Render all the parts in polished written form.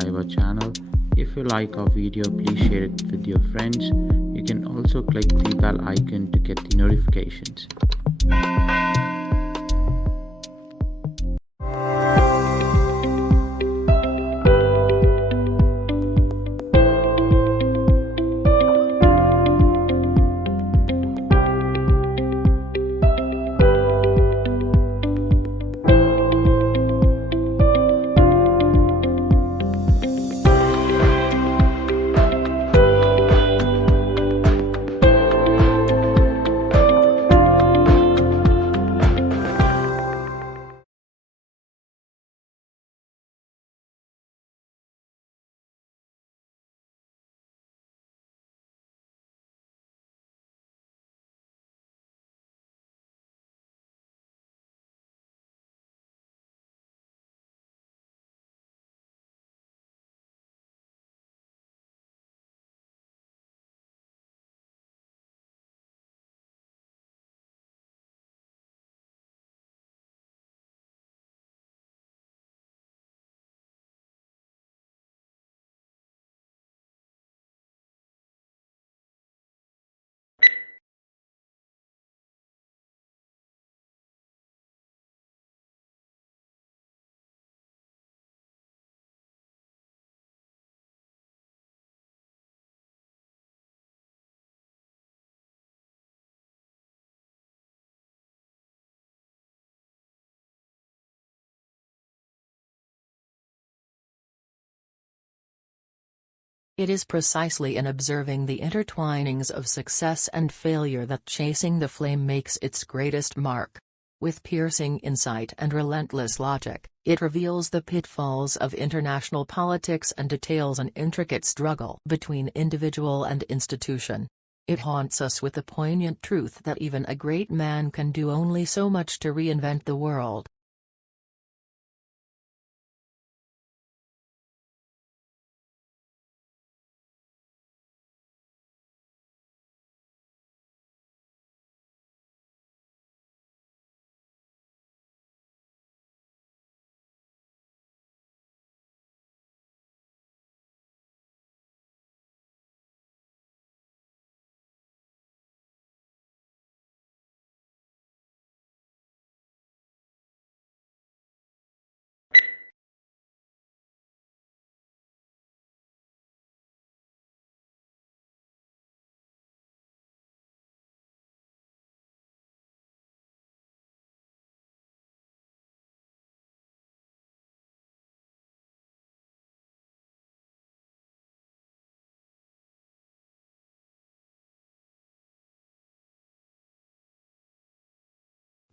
subscribe our channel. If you like our video, please share it with your friends. You can also click the bell icon to get the notifications. It is precisely in observing the intertwinings of success and failure that Chasing the Flame makes its greatest mark. With piercing insight and relentless logic, it reveals the pitfalls of international politics and details an intricate struggle between individual and institution. It haunts us with the poignant truth that even a great man can do only so much to reinvent the world.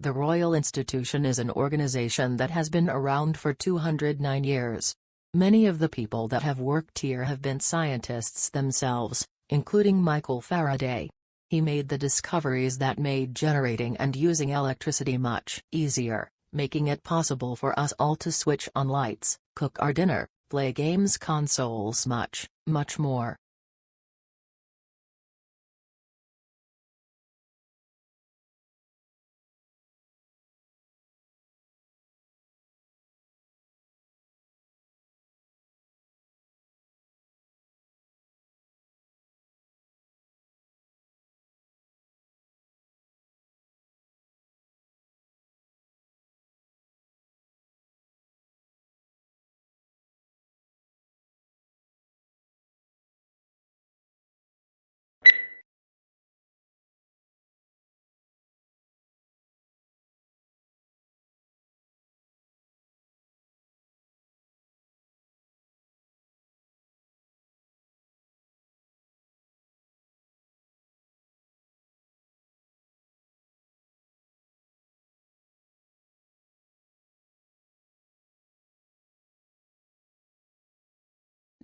The Royal Institution is an organization that has been around for 209 years. Many of the people that have worked here have been scientists themselves, including Michael Faraday. He made the discoveries that made generating and using electricity much easier, making it possible for us all to switch on lights, cook our dinner, play games, consoles, much more.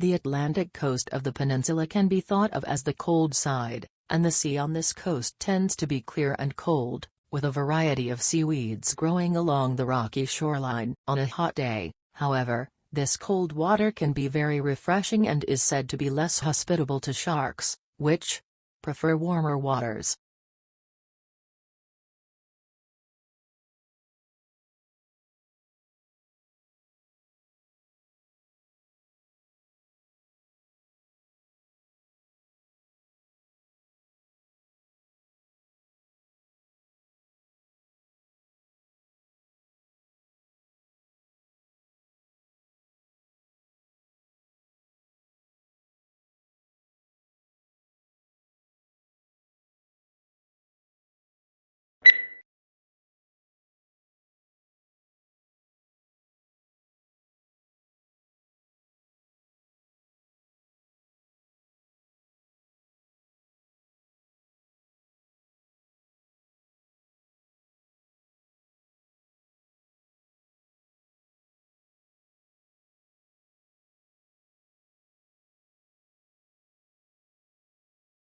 The Atlantic coast of the peninsula can be thought of as the cold side, and the sea on this coast tends to be clear and cold, with a variety of seaweeds growing along the rocky shoreline. On a hot day, however, this cold water can be very refreshing and is said to be less hospitable to sharks, which prefer warmer waters.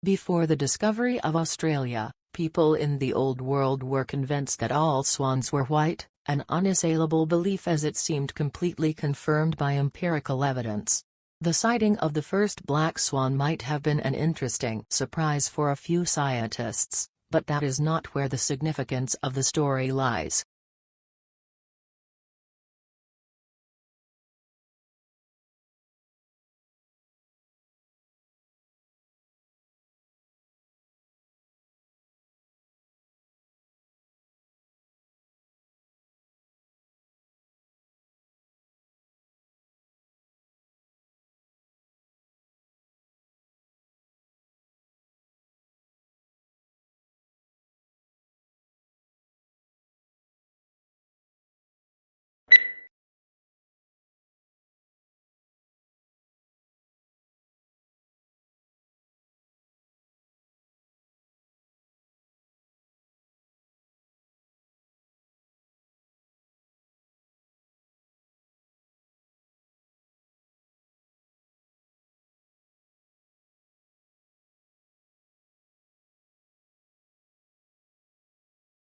Before the discovery of Australia, people in the Old World were convinced that all swans were white, an unassailable belief as it seemed completely confirmed by empirical evidence. The sighting of the first black swan might have been an interesting surprise for a few scientists, but that is not where the significance of the story lies.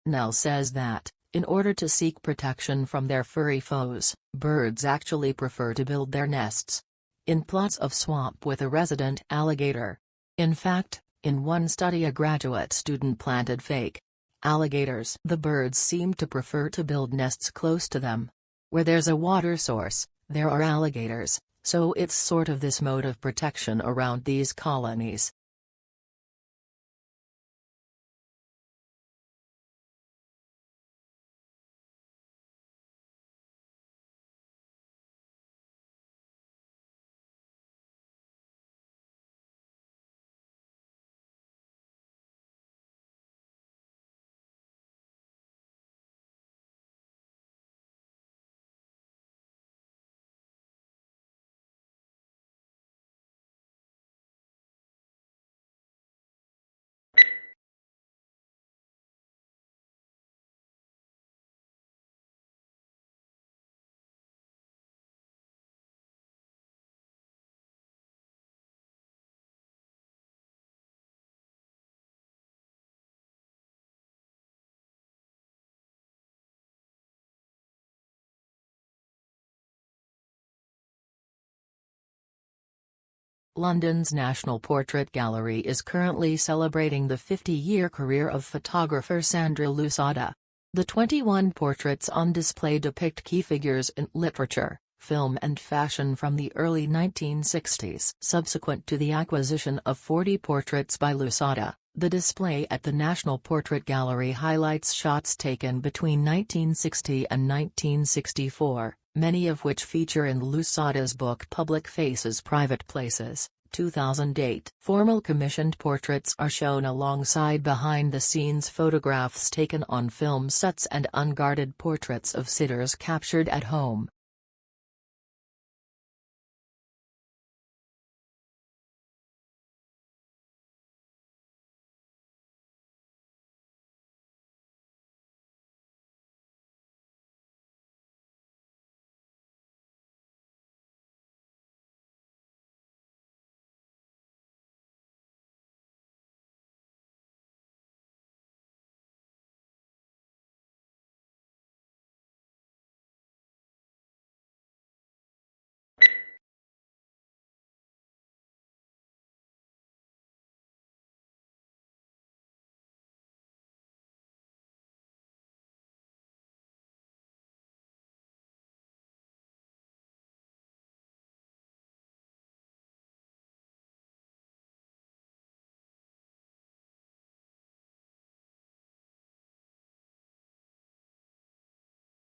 Nell says that, in order to seek protection from their furry foes, birds actually prefer to build their nests in plots of swamp with a resident alligator. In fact, in one study a graduate student planted fake alligators. The birds seem to prefer to build nests close to them. Where there's a water source, there are alligators, so it's sort of this mode of protection around these colonies. London's National Portrait Gallery is currently celebrating the 50-year career of photographer Sandra Lusada. The 21 portraits on display depict key figures in literature, film and fashion from the early 1960s. Subsequent to the acquisition of 40 portraits by Lusada, the display at the National Portrait Gallery highlights shots taken between 1960 and 1964. Many of which feature in Lusada's book Public Faces Private Places, 2008. Formal commissioned portraits are shown alongside behind-the-scenes photographs taken on film sets and unguarded portraits of sitters captured at home.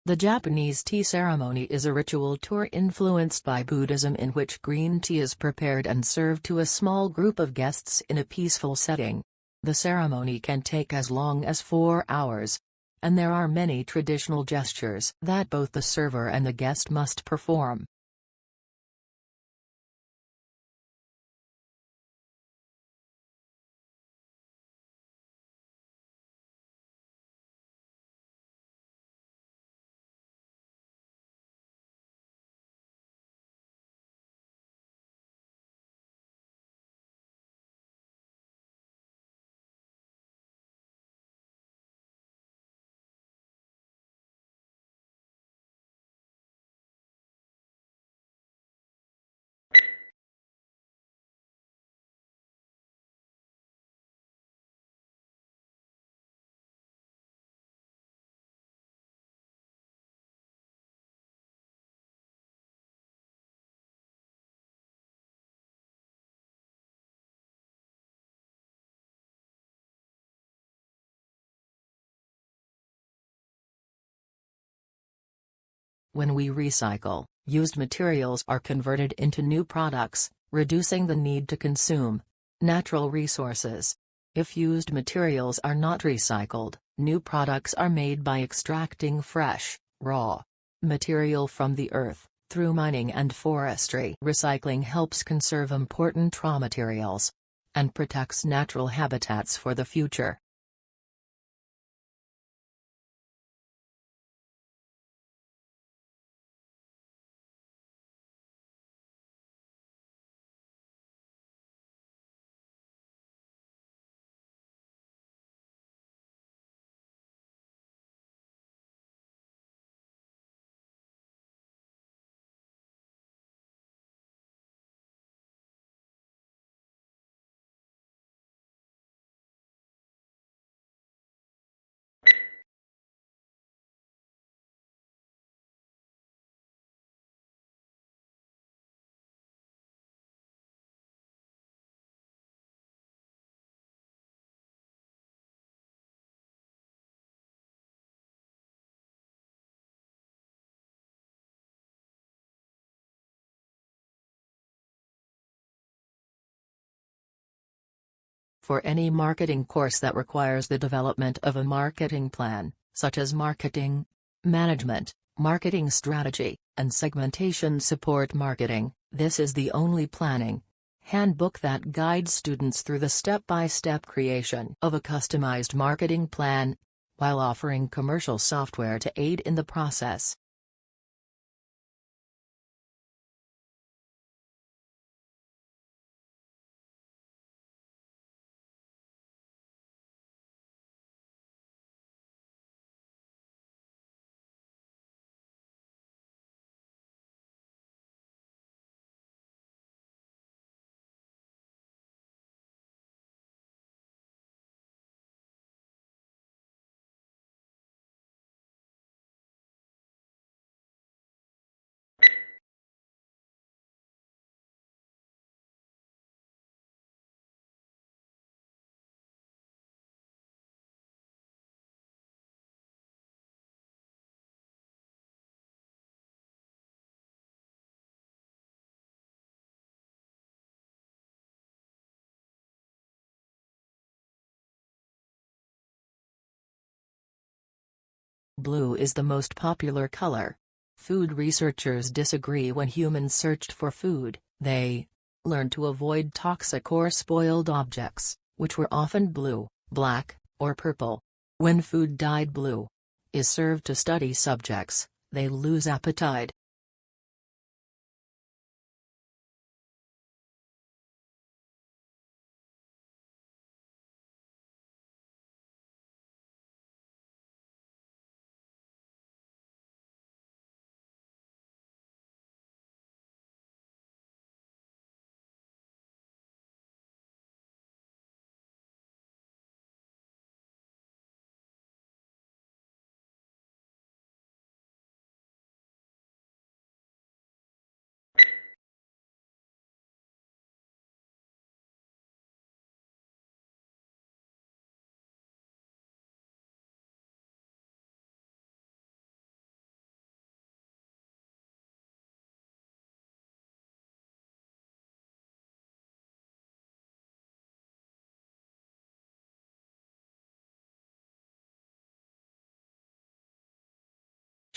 The Japanese tea ceremony is a ritual tour influenced by Buddhism in which green tea is prepared and served to a small group of guests in a peaceful setting. The ceremony can take as long as 4 hours. And there are many traditional gestures that both the server and the guest must perform. When we recycle, used materials are converted into new products, reducing the need to consume natural resources. If used materials are not recycled, new products are made by extracting fresh, raw material from the earth. Through mining and forestry, recycling helps conserve important raw materials and protects natural habitats for the future. For any marketing course that requires the development of a marketing plan, such as marketing management, marketing strategy, and segmentation support marketing, this is the only planning handbook that guides students through the step-by-step creation of a customized marketing plan, while offering commercial software to aid in the process. Blue is the most popular color. Food researchers disagree. When humans searched for food, they learned to avoid toxic or spoiled objects, which were often blue, black, or purple. When food dyed blue is served to study subjects, they lose appetite.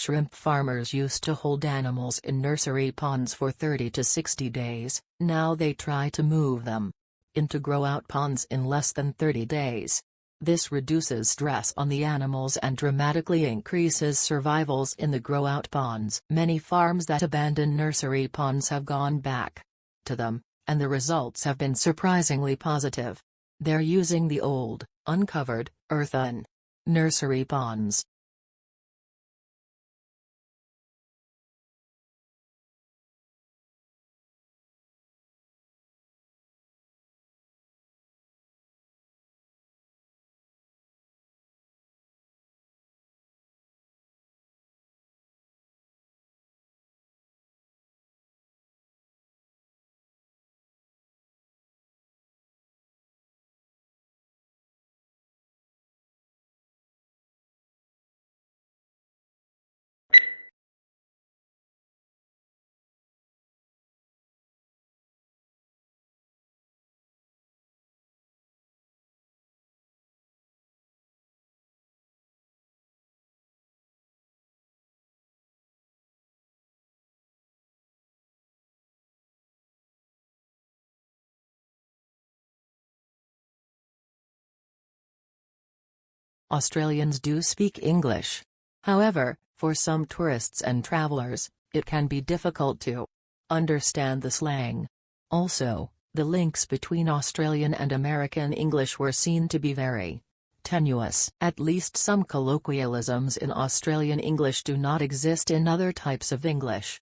Shrimp farmers used to hold animals in nursery ponds for 30 to 60 days, now they try to move them into grow-out ponds in less than 30 days. This reduces stress on the animals and dramatically increases survivals in the grow-out ponds. Many farms that abandon nursery ponds have gone back to them, and the results have been surprisingly positive. They're using the old, uncovered, earthen nursery ponds. Australians do speak English. However, for some tourists and travelers, it can be difficult to understand the slang. Also, the links between Australian and American English were seen to be very tenuous. At least some colloquialisms in Australian English do not exist in other types of English.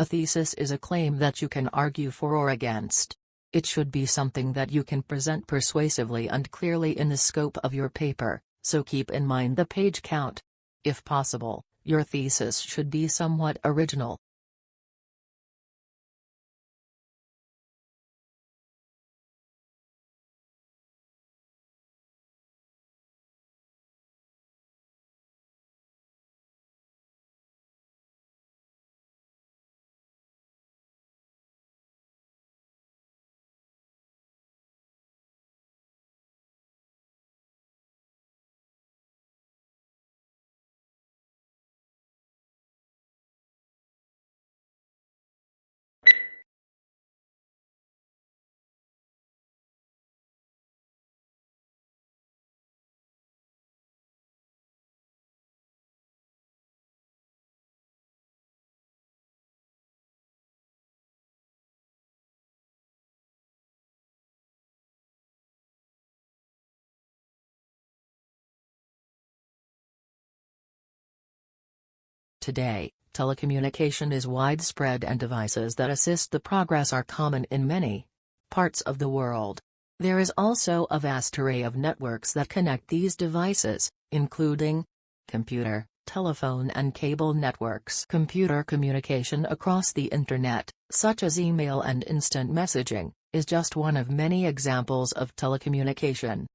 A thesis is a claim that you can argue for or against. It should be something that you can present persuasively and clearly in the scope of your paper, so keep in mind the page count. If possible, your thesis should be somewhat original. Today, telecommunication is widespread and devices that assist the progress are common in many parts of the world. There is also a vast array of networks that connect these devices, including computer, telephone and cable networks. Computer communication across the Internet, such as email and instant messaging, is just one of many examples of telecommunication.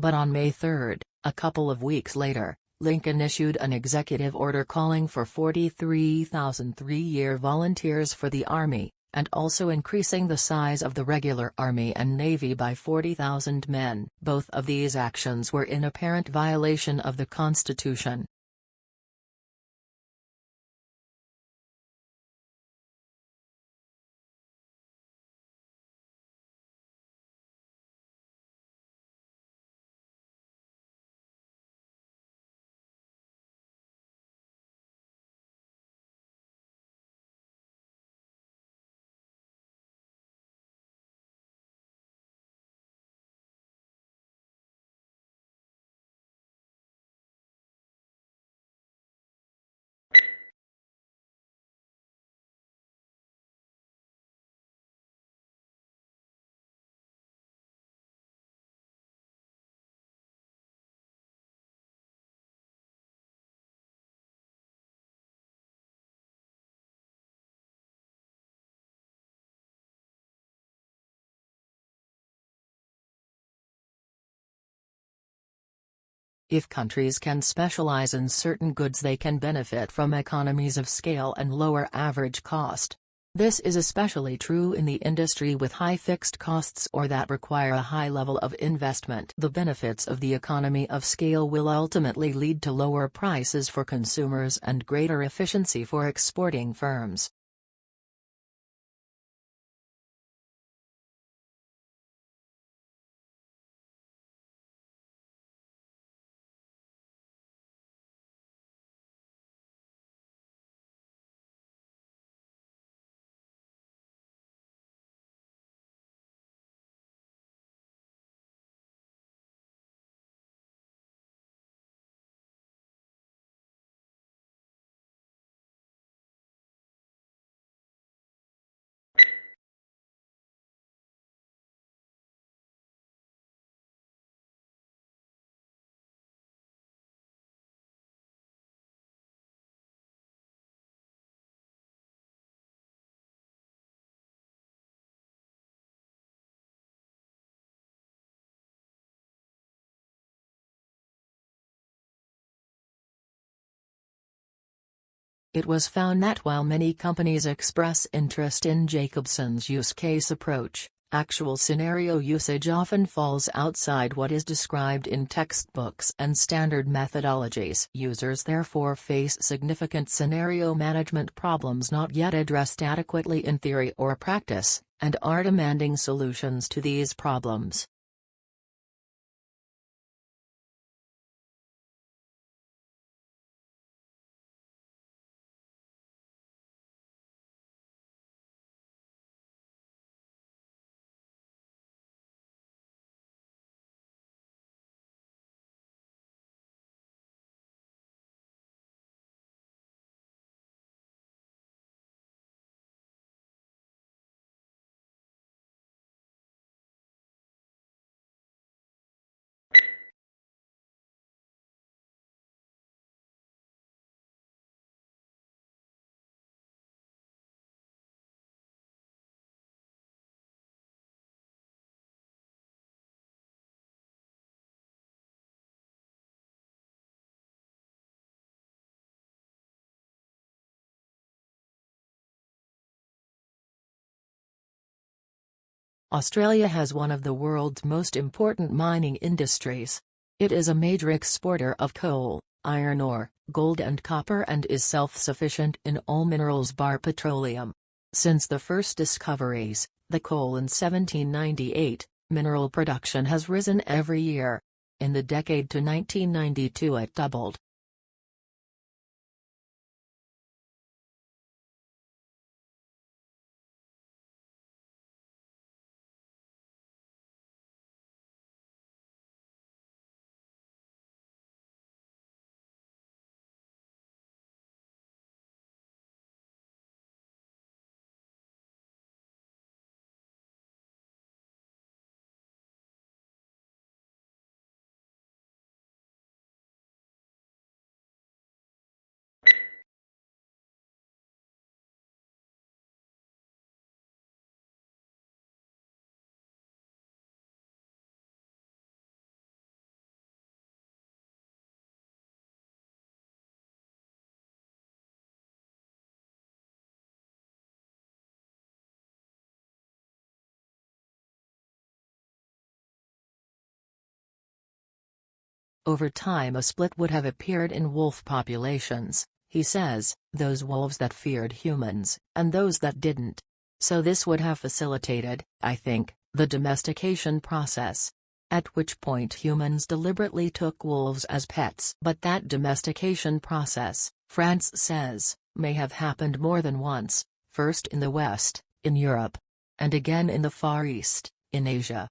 But on May 3, a couple of weeks later, Lincoln issued an executive order calling for 43,000 three-year volunteers for the Army, and also increasing the size of the regular Army and Navy by 40,000 men. Both of these actions were in apparent violation of the Constitution. If countries can specialize in certain goods, they can benefit from economies of scale and lower average cost. This is especially true in the industry with high fixed costs or that require a high level of investment. The benefits of the economy of scale will ultimately lead to lower prices for consumers and greater efficiency for exporting firms. It was found that while many companies express interest in Jacobson's use case approach, actual scenario usage often falls outside what is described in textbooks and standard methodologies. Users therefore face significant scenario management problems not yet addressed adequately in theory or practice, and are demanding solutions to these problems. Australia has one of the world's most important mining industries. It is a major exporter of coal, iron ore, gold and copper, and is self-sufficient in all minerals bar petroleum. Since the first discoveries, the coal in 1798, mineral production has risen every year. In the decade to 1992 it doubled. Over time a split would have appeared in wolf populations, he says, those wolves that feared humans, and those that didn't. So this would have facilitated, I think, the domestication process. At which point humans deliberately took wolves as pets. But that domestication process, France says, may have happened more than once, first in the West, in Europe, and again in the Far East, in Asia.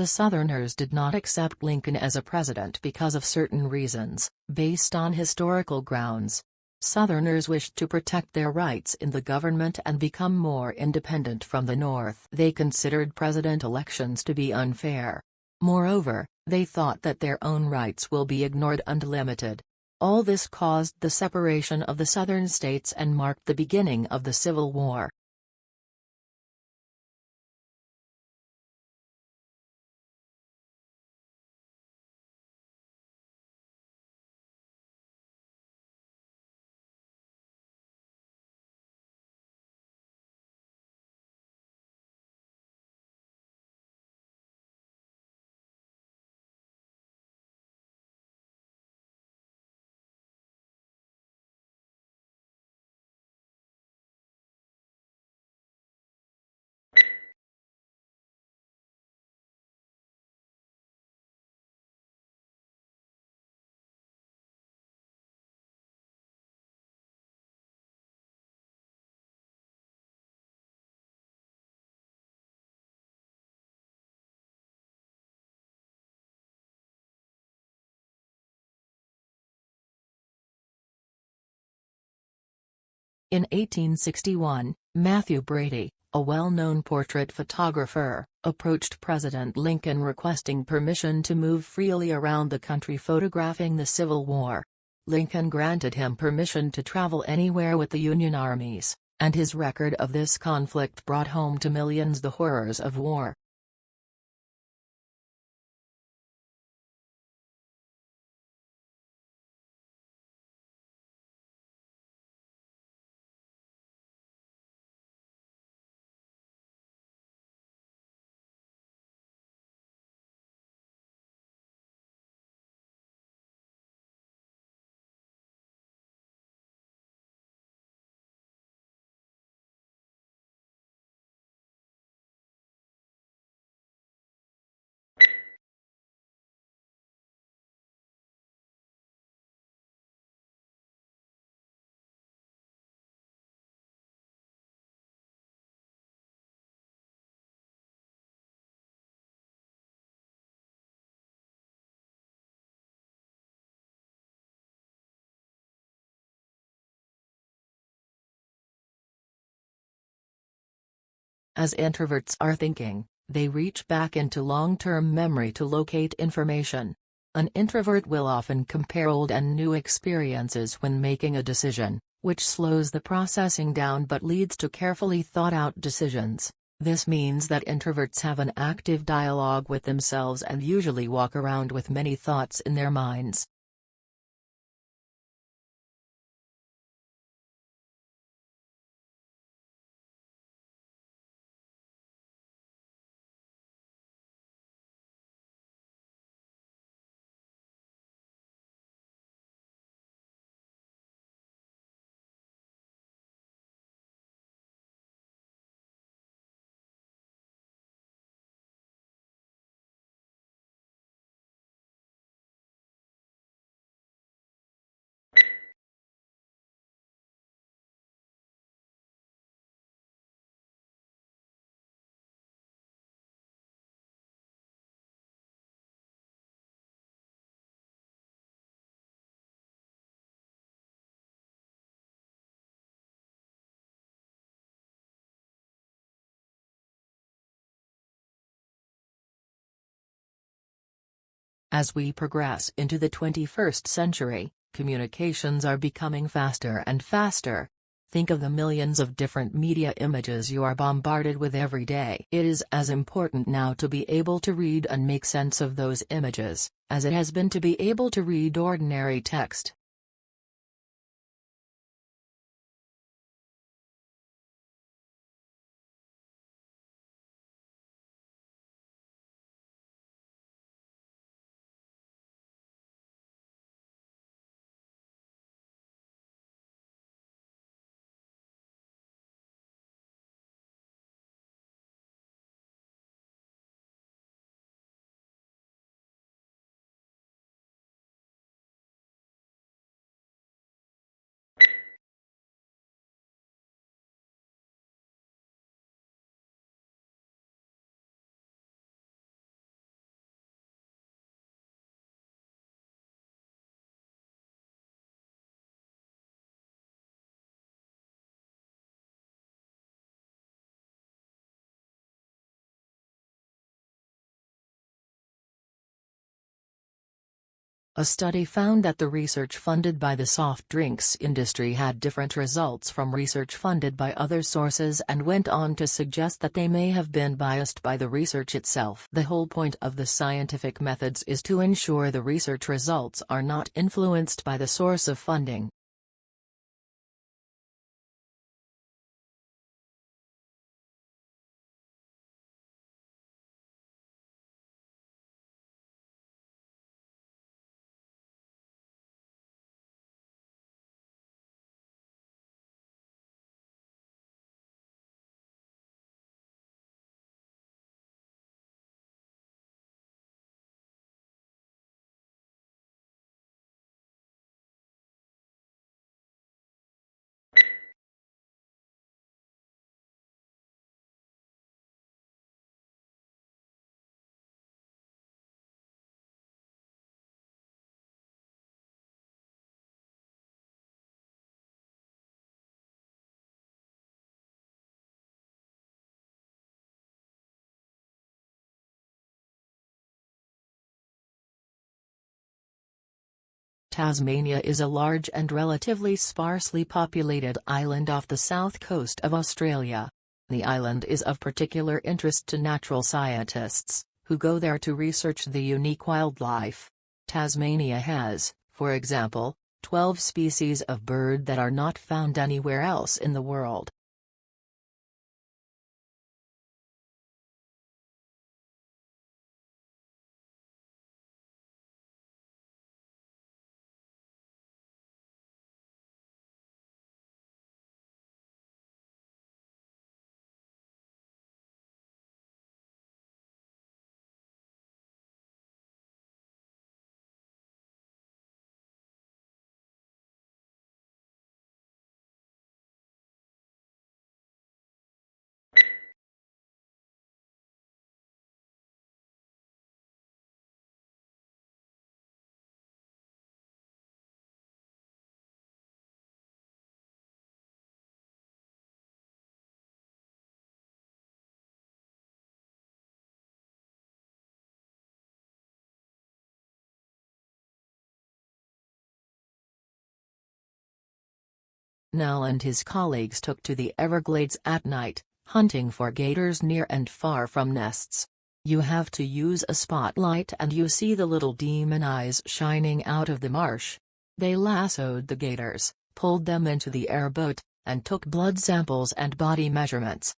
The Southerners did not accept Lincoln as a president because of certain reasons, based on historical grounds. Southerners wished to protect their rights in the government and become more independent from the North. They considered president elections to be unfair. Moreover, they thought that their own rights will be ignored and limited. All this caused the separation of the Southern states and marked the beginning of the Civil War. In 1861, Matthew Brady, a well-known portrait photographer, approached President Lincoln requesting permission to move freely around the country photographing the Civil War. Lincoln granted him permission to travel anywhere with the Union armies, and his record of this conflict brought home to millions the horrors of war. As introverts are thinking, they reach back into long-term memory to locate information. An introvert will often compare old and new experiences when making a decision, which slows the processing down but leads to carefully thought-out decisions. This means that introverts have an active dialogue with themselves and usually walk around with many thoughts in their minds. As we progress into the 21st century, communications are becoming faster and faster. Think of the millions of different media images you are bombarded with every day. It is as important now to be able to read and make sense of those images, as it has been to be able to read ordinary text. A study found that the research funded by the soft drinks industry had different results from research funded by other sources and went on to suggest that they may have been biased by the research itself. The whole point of the scientific methods is to ensure the research results are not influenced by the source of funding. Tasmania is a large and relatively sparsely populated island off the south coast of Australia. The island is of particular interest to natural scientists, who go there to research the unique wildlife. Tasmania has, for example, 12 species of bird that are not found anywhere else in the world. Nell and his colleagues took to the Everglades at night, hunting for gators near and far from nests. You have to use a spotlight and you see the little demon eyes shining out of the marsh. They lassoed the gators, pulled them into the airboat, and took blood samples and body measurements.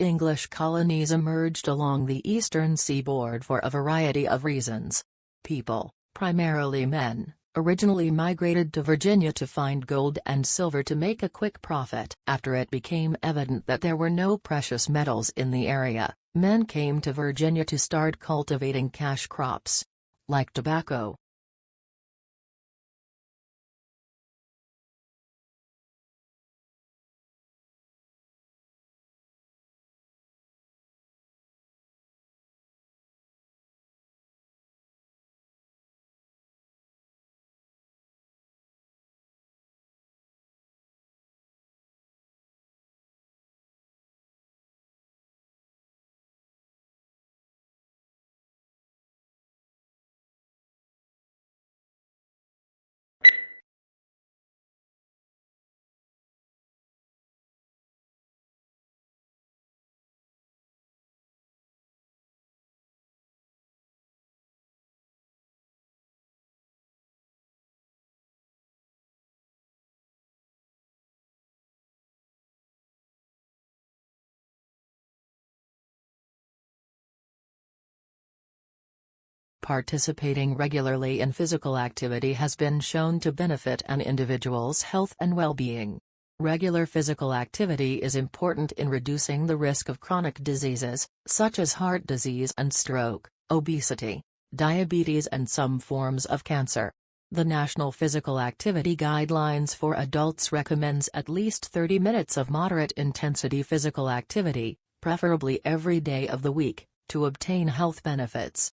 English colonies emerged along the eastern seaboard for a variety of reasons. People, primarily men, originally migrated to Virginia to find gold and silver to make a quick profit. After it became evident that there were no precious metals in the area, men came to Virginia to start cultivating cash crops, like tobacco. Participating regularly in physical activity has been shown to benefit an individual's health and well-being. Regular physical activity is important in reducing the risk of chronic diseases, such as heart disease and stroke, obesity, diabetes and some forms of cancer. The National Physical Activity Guidelines for Adults recommends at least 30 minutes of moderate-intensity physical activity, preferably every day of the week, to obtain health benefits.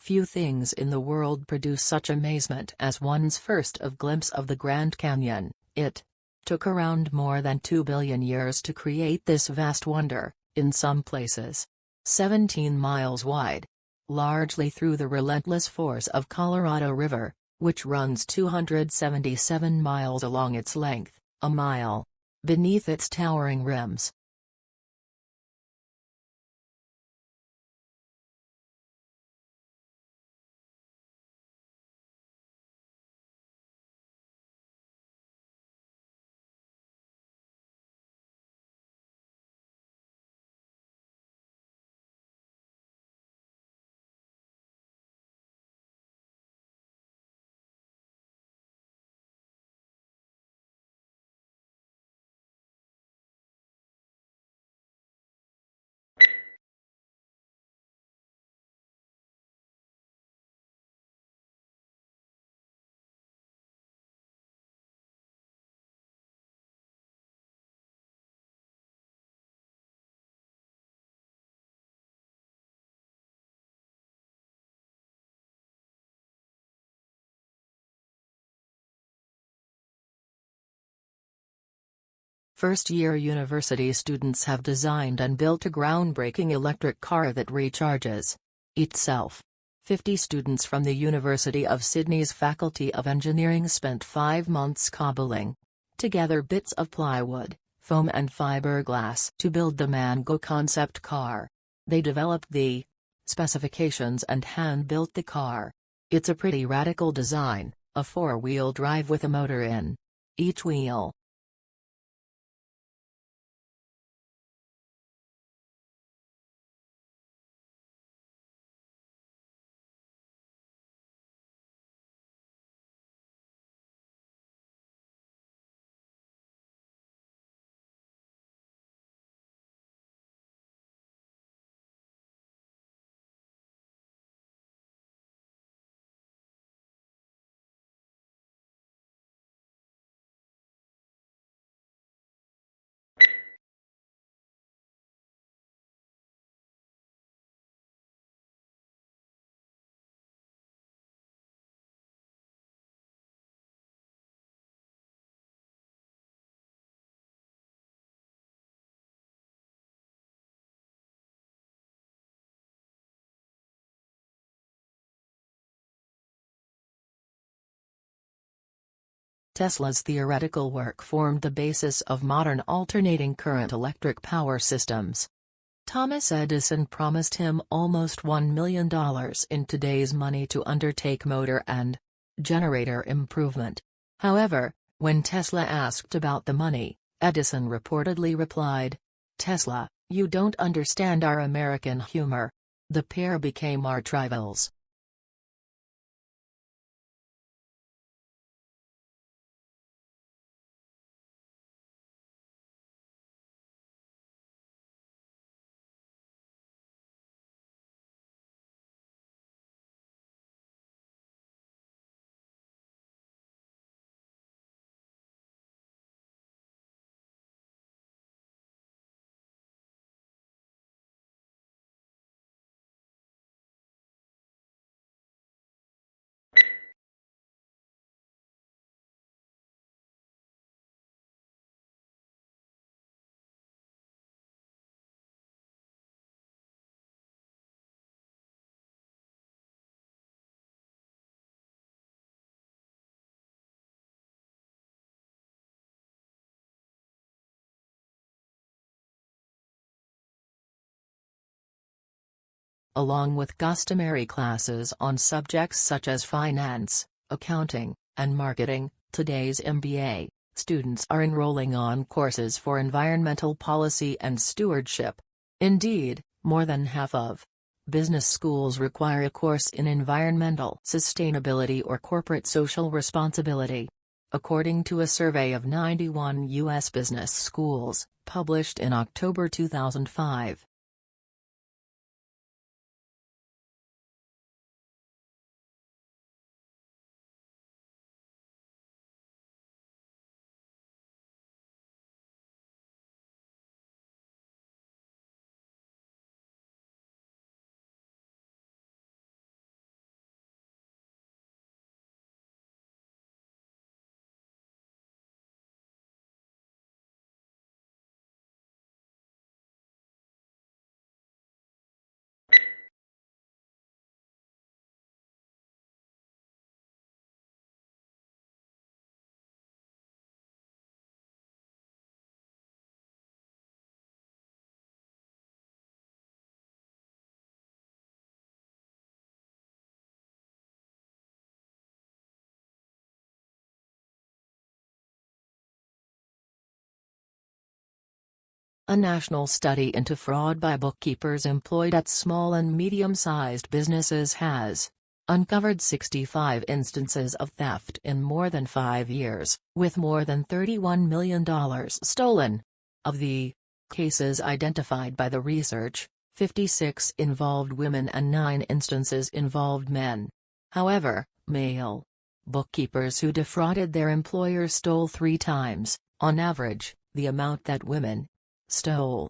Few things in the world produce such amazement as one's first glimpse of the Grand Canyon. It took around more than 2 billion years to create this vast wonder, in some places 17 miles wide. Largely through the relentless force of Colorado River, which runs 277 miles along its length, a mile beneath its towering rims. First-year university students have designed and built a groundbreaking electric car that recharges itself. 50 students from the University of Sydney's Faculty of Engineering spent 5 months cobbling together bits of plywood, foam and fiberglass to build the Mango concept car. They developed the specifications and hand-built the car. It's a pretty radical design, a 4-wheel drive with a motor in each wheel. Tesla's theoretical work formed the basis of modern alternating current electric power systems. Thomas Edison promised him almost $1 million in today's money to undertake motor and generator improvement. However, when Tesla asked about the money, Edison reportedly replied, "Tesla, you don't understand our American humor." The pair became arch rivals. along with customary classes on subjects such as finance, accounting, and marketing. Today's MBA students are enrolling on courses for environmental policy and stewardship. Indeed, more than half of business schools require a course in environmental sustainability or corporate social responsibility. According to a survey of 91 U.S. business schools, published in October 2005. A national study into fraud by bookkeepers employed at small and medium-sized businesses has uncovered 65 instances of theft in more than 5 years, with more than $31 million stolen. Of the cases identified by the research, 56 involved women and 9 instances involved men. However, male bookkeepers who defrauded their employer stole 3 times, on average, the amount that women stole.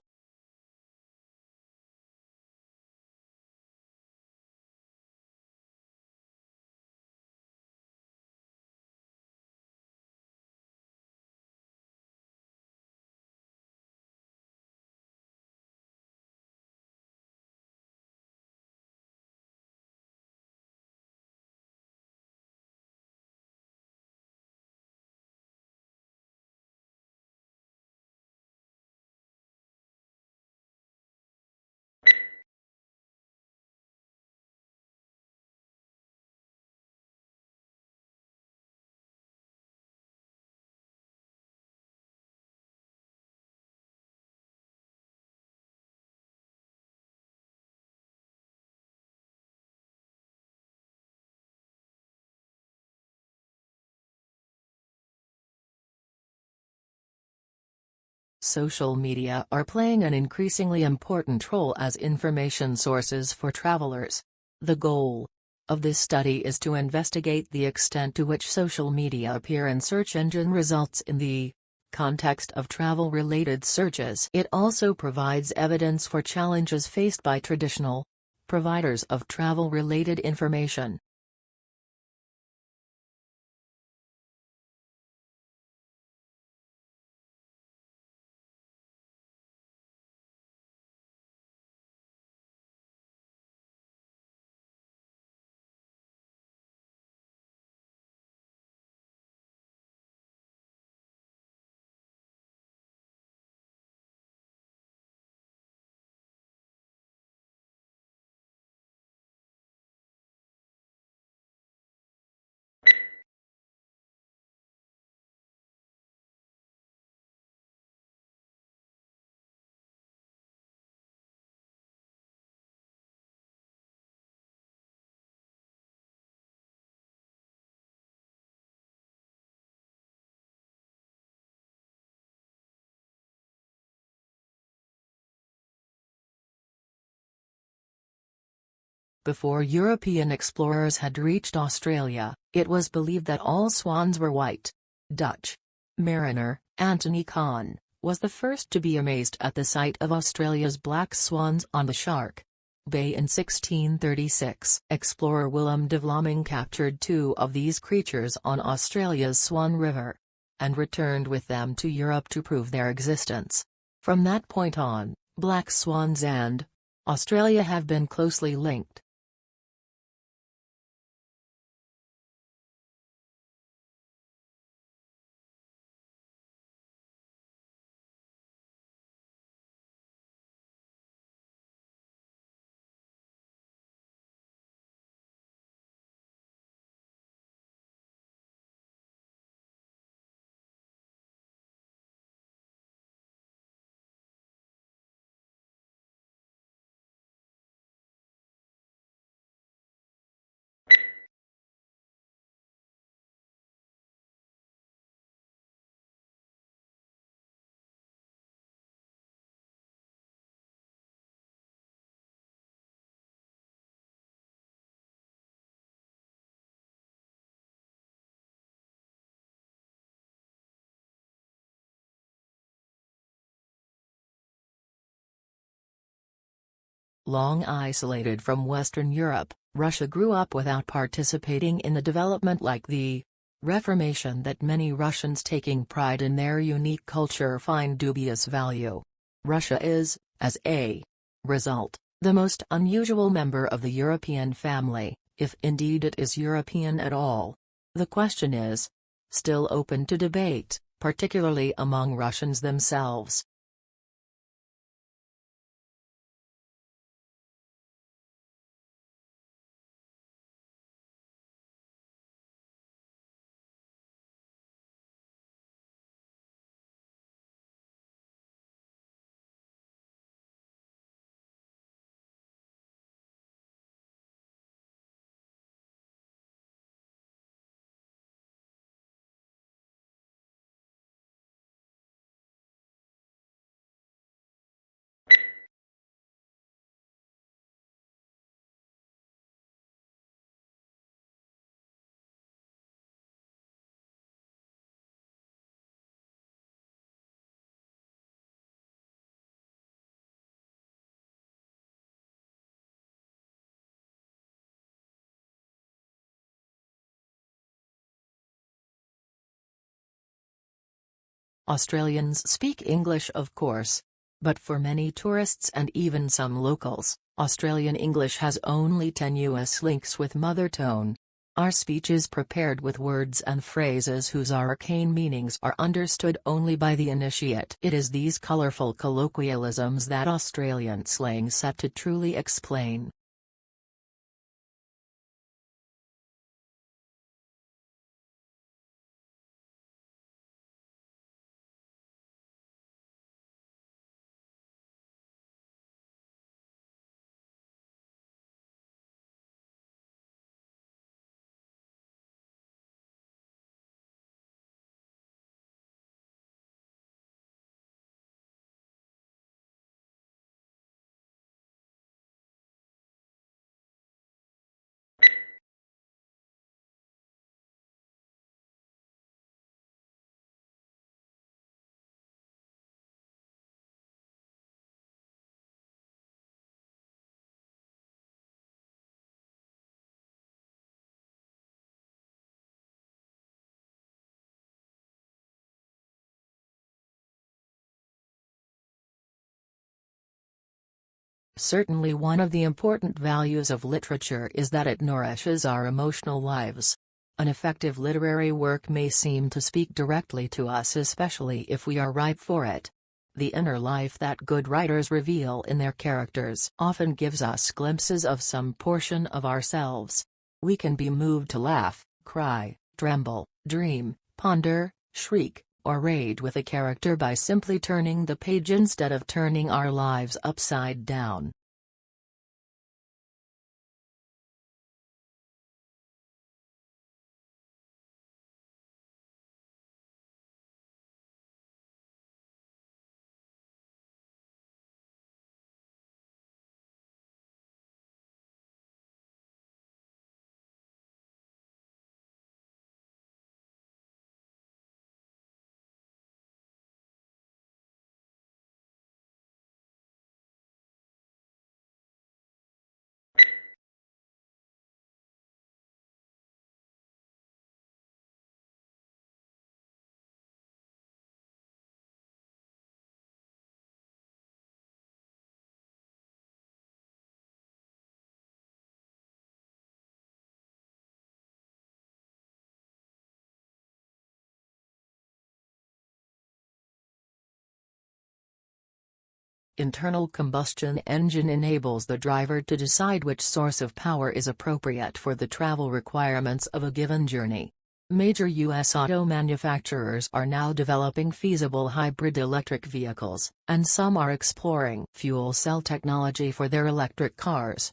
Social media are playing an increasingly important role as information sources for travelers. The goal of this study is to investigate the extent to which social media appear in search engine results in the context of travel-related searches. It also provides evidence for challenges faced by traditional providers of travel-related information. Before European explorers had reached Australia, it was believed that all swans were white. Dutch mariner, Anthony Kahn, was the first to be amazed at the sight of Australia's black swans on the Shark Bay in 1636. Explorer Willem de Vlaming captured 2 of these creatures on Australia's Swan River, and returned with them to Europe to prove their existence. From that point on, black swans and Australia have been closely linked. Long isolated from Western Europe, Russia grew up without participating in the development like the Reformation that many Russians taking pride in their unique culture find dubious value. Russia is, as a result, the most unusual member of the European family, if indeed it is European at all. The question is still open to debate, particularly among Russians themselves. Australians speak English, of course. But for many tourists and even some locals, Australian English has only tenuous links with mother tongue. Our speech is prepared with words and phrases whose arcane meanings are understood only by the initiate. It is these colourful colloquialisms that Australian slang set to truly explain. Certainly one of the important values of literature is that it nourishes our emotional lives. An effective literary work may seem to speak directly to us, especially if we are ripe for it. The inner life that good writers reveal in their characters often gives us glimpses of some portion of ourselves. We can be moved to laugh, cry, tremble, dream, ponder, shriek, or rage with a character by simply turning the page instead of turning our lives upside down. Internal combustion engine enables the driver to decide which source of power is appropriate for the travel requirements of a given journey. Major U.S. auto manufacturers are now developing feasible hybrid electric vehicles, and some are exploring fuel cell technology for their electric cars.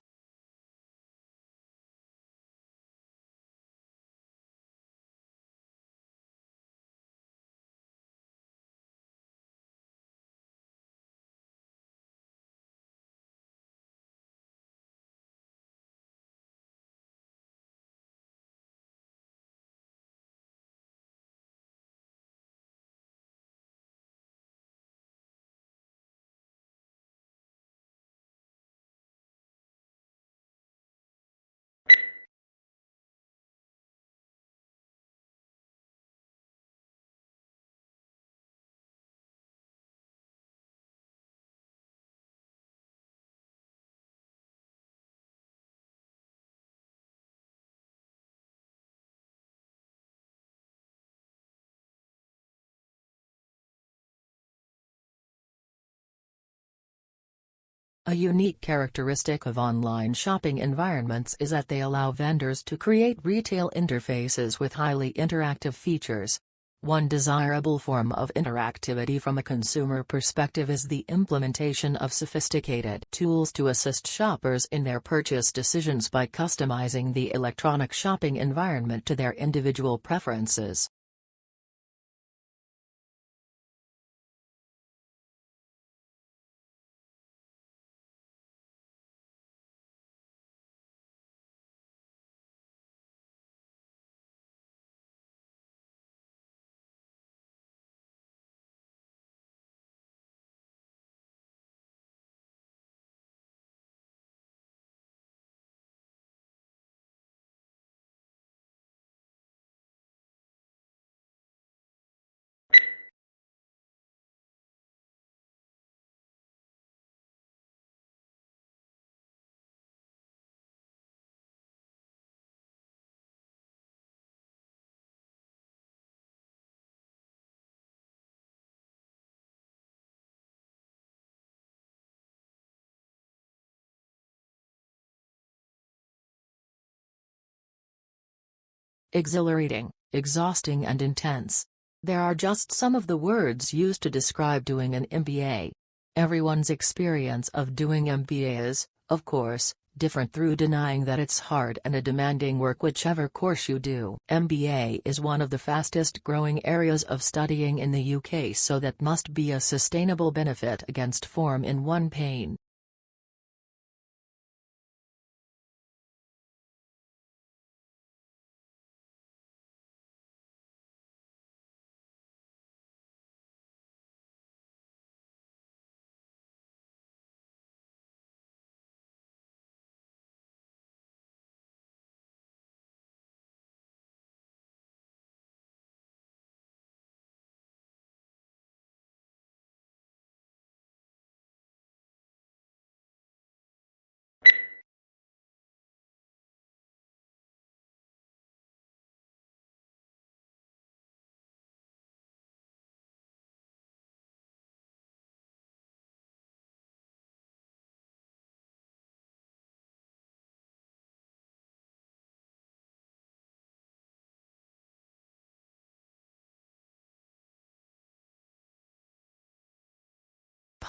A unique characteristic of online shopping environments is that they allow vendors to create retail interfaces with highly interactive features. One desirable form of interactivity from a consumer perspective is the implementation of sophisticated tools to assist shoppers in their purchase decisions by customizing the electronic shopping environment to their individual preferences. Exhilarating, exhausting and intense. There are just some of the words used to describe doing an MBA. Everyone's experience of doing MBA is, of course, different through denying that it's hard and a demanding work whichever course you do. MBA is one of the fastest growing areas of studying in the UK, so that must be a sustainable benefit against form in one pain.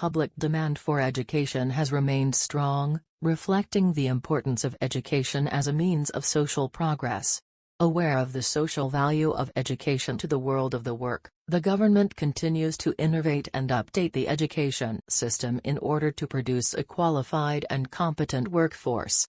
Public demand for education has remained strong, reflecting the importance of education as a means of social progress. Aware of the social value of education to the world of the work, the government continues to innovate and update the education system in order to produce a qualified and competent workforce.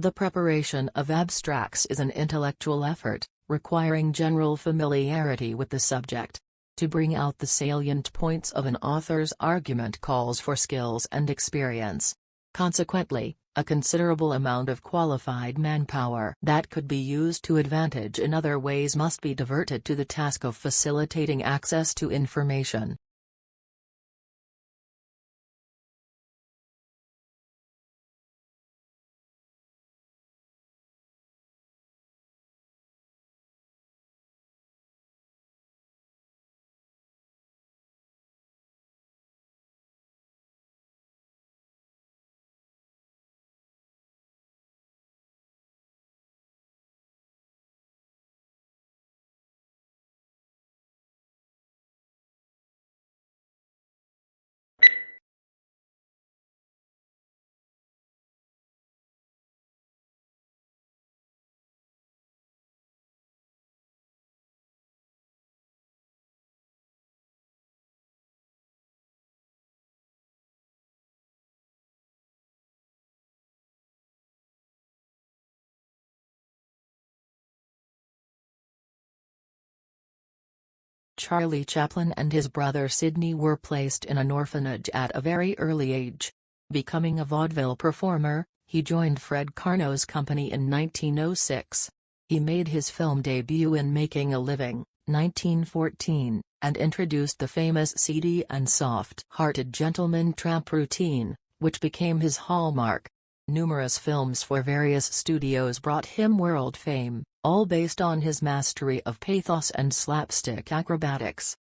The preparation of abstracts is an intellectual effort, requiring general familiarity with the subject. To bring out the salient points of an author's argument calls for skills and experience. Consequently, a considerable amount of qualified manpower that could be used to advantage in other ways must be diverted to the task of facilitating access to information. Charlie Chaplin and his brother Sidney were placed in an orphanage at a very early age. Becoming a vaudeville performer, he joined Fred Karno's company in 1906. He made his film debut in Making a Living, 1914, and introduced the famous seedy and soft-hearted gentleman tramp routine, which became his hallmark. Numerous films for various studios brought him world fame, all based on his mastery of pathos and slapstick acrobatics.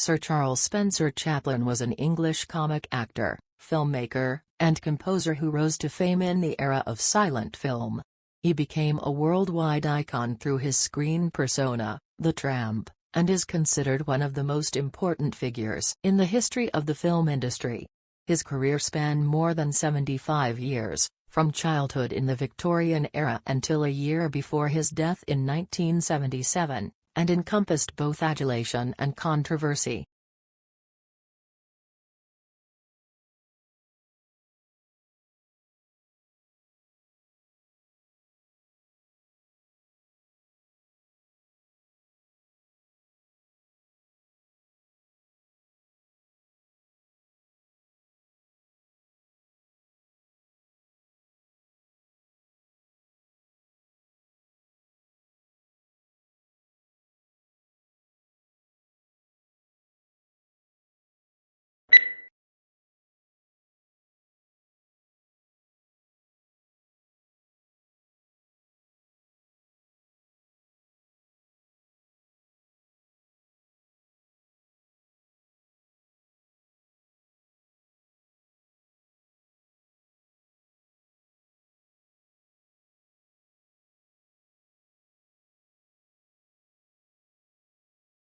Sir Charles Spencer Chaplin was an English comic actor, filmmaker, and composer who rose to fame in the era of silent film. He became a worldwide icon through his screen persona, the Tramp, and is considered one of the most important figures in the history of the film industry. His career spanned more than 75 years, from childhood in the Victorian era until a year before his death in 1977. And encompassed both adulation and controversy.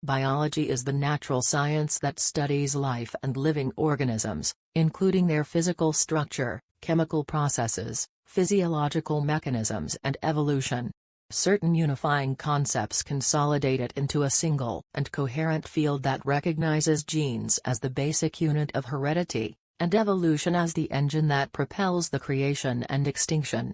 Biology is the natural science that studies life and living organisms, including their physical structure, chemical processes, physiological mechanisms and evolution. Certain unifying concepts consolidate it into a single and coherent field that recognizes genes as the basic unit of heredity, and evolution as the engine that propels the creation and extinction.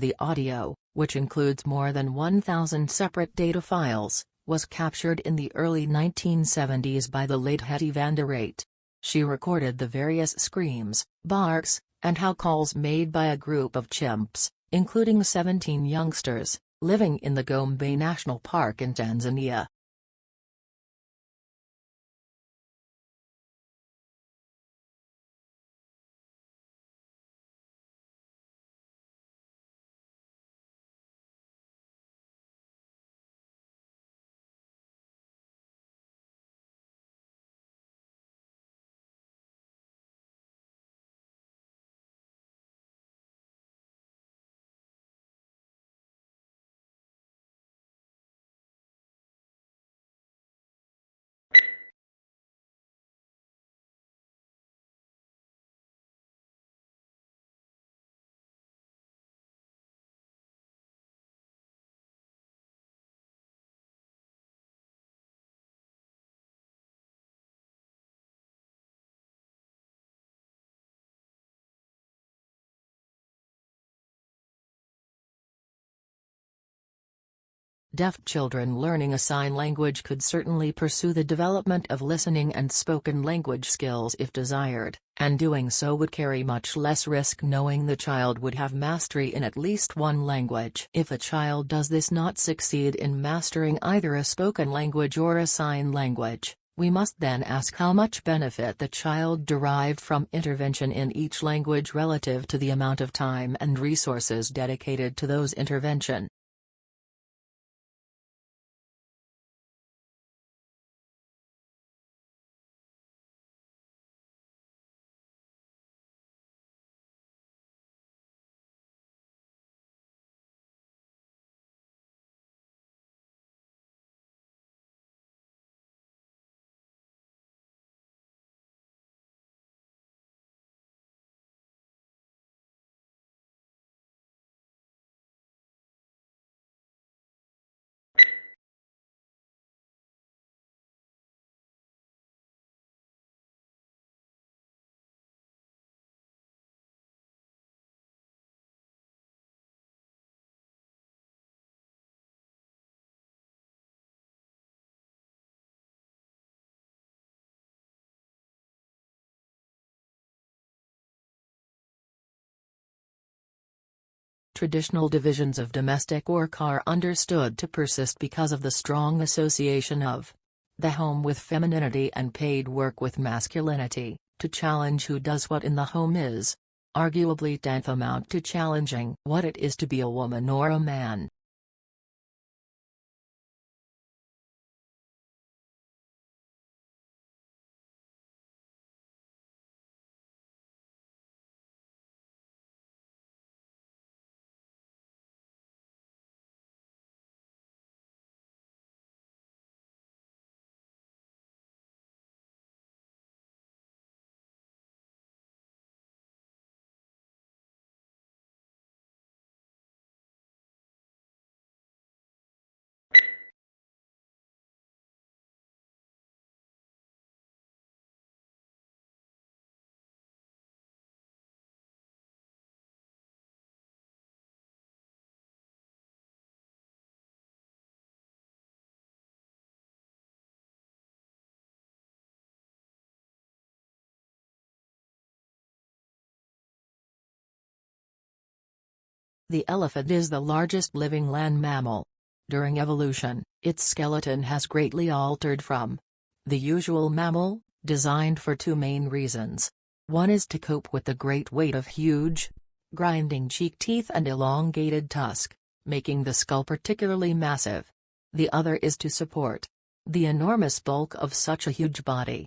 The audio, which includes more than 1,000 separate data files, was captured in the early 1970s by the late Hetty van der Rate. She recorded the various screams, barks, and howls made by a group of chimps, including 17 youngsters, living in the Gombe National Park in Tanzania. Deaf children learning a sign language could certainly pursue the development of listening and spoken language skills if desired, and doing so would carry much less risk knowing the child would have mastery in at least one language. If a child does this not succeed in mastering either a spoken language or a sign language, we must then ask how much benefit the child derived from intervention in each language relative to the amount of time and resources dedicated to those intervention. Traditional divisions of domestic work are understood to persist because of the strong association of the home with femininity and paid work with masculinity. To challenge who does what in the home is, arguably tantamount to challenging what it is to be a woman or a man. The elephant is the largest living land mammal. During evolution, its skeleton has greatly altered from the usual mammal, designed for two main reasons. One is to cope with the great weight of huge, grinding cheek teeth and elongated tusk, making the skull particularly massive. The other is to support the enormous bulk of such a huge body.